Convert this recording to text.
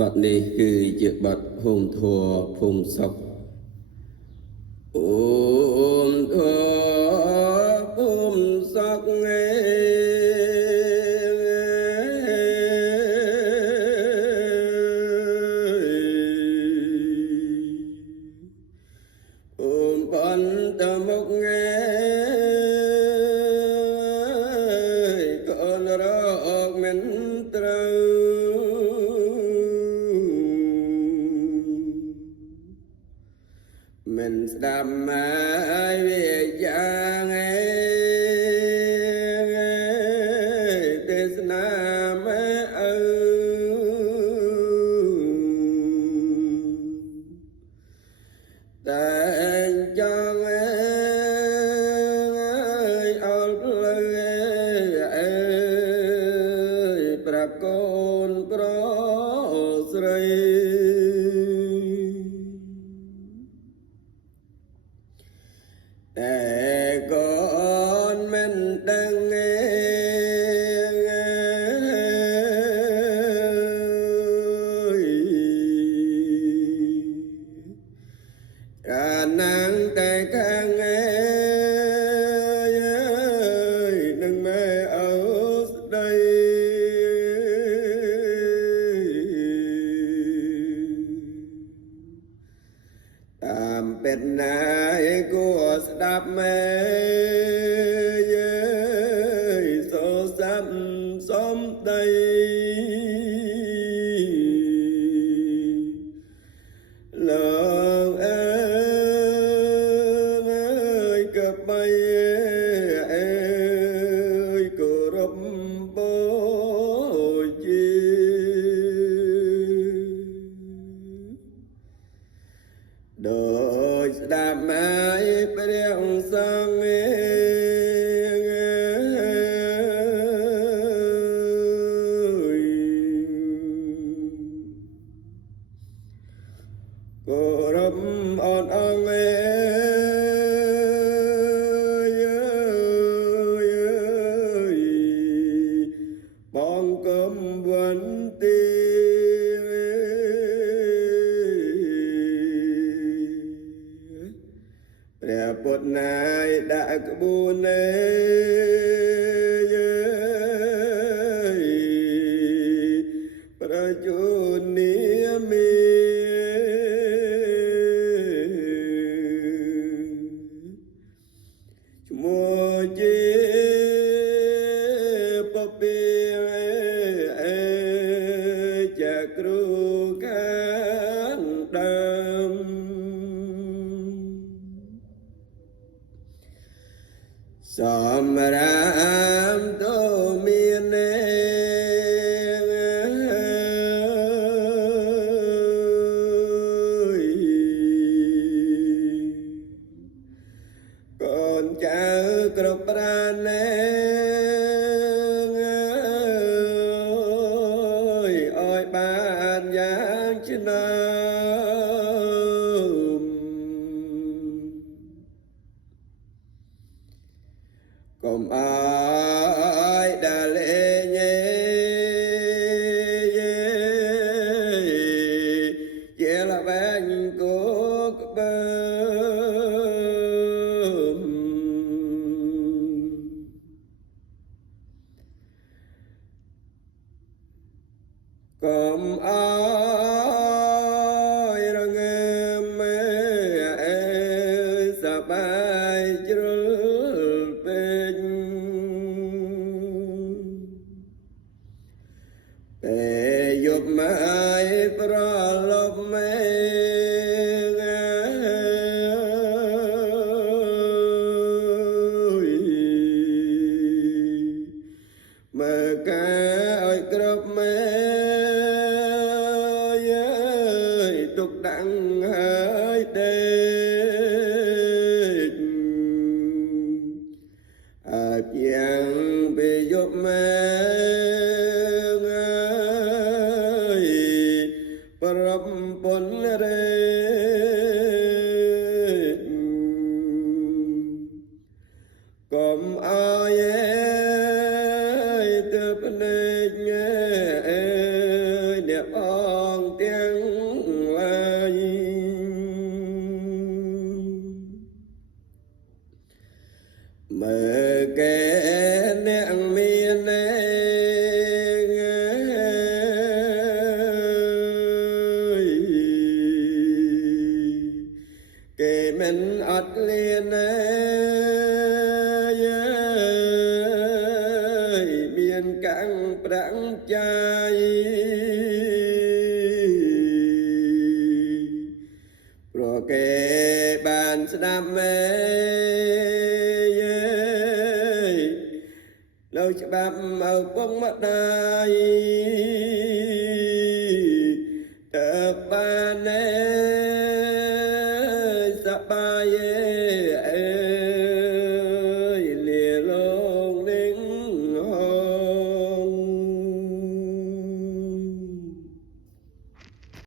บัดนี้คือจะบัดโฮมทัวพงศกโอมทัวพงศกโอมปันตะมกก่อนรอกเมนตรังmình đam mê giang tết nam tại cho con proแต่ก่อนมันดังการนั่งแต่ข้างนึงไม่เอาได้ตามเป็นนายกูสดับแม่โซซัมสมใจลองกับไม่กูรบโบจีโดยสดับไม้เปรียงสังกูรับอ่อนอ่องปองกำวันตีព្រះពុទ្ធណាយដាក់ក្បួនប្រជុននាមីឈ្មោះជាពពីជាគ្រូខាងដើមសម្រាប់ទៅមានកូនចៅគ្រប់ប្រាណែឲ្យបានយ៉ាងឆ្នើមកុំអើយដែលញេជាលវែងគោក្បើមកុំអើយរងើមសបាយជ្រុលពេញពេលយប់មកប្រឡប់មើលកាឲ្យគ្រប់មេទុកដាក់ហើយដេកអាចយ៉ាងពេលយប់មកប្រពន្ធរេកុំអើយទៅភ្នែក បងទាំងឡាយមើកែអ្នកមានគេមិនអត់លៀនមានកាំងប្រាំងចាយព្រោះគេបានស្ដាប់នៅច្បាប់ឪពុកម្ដាយ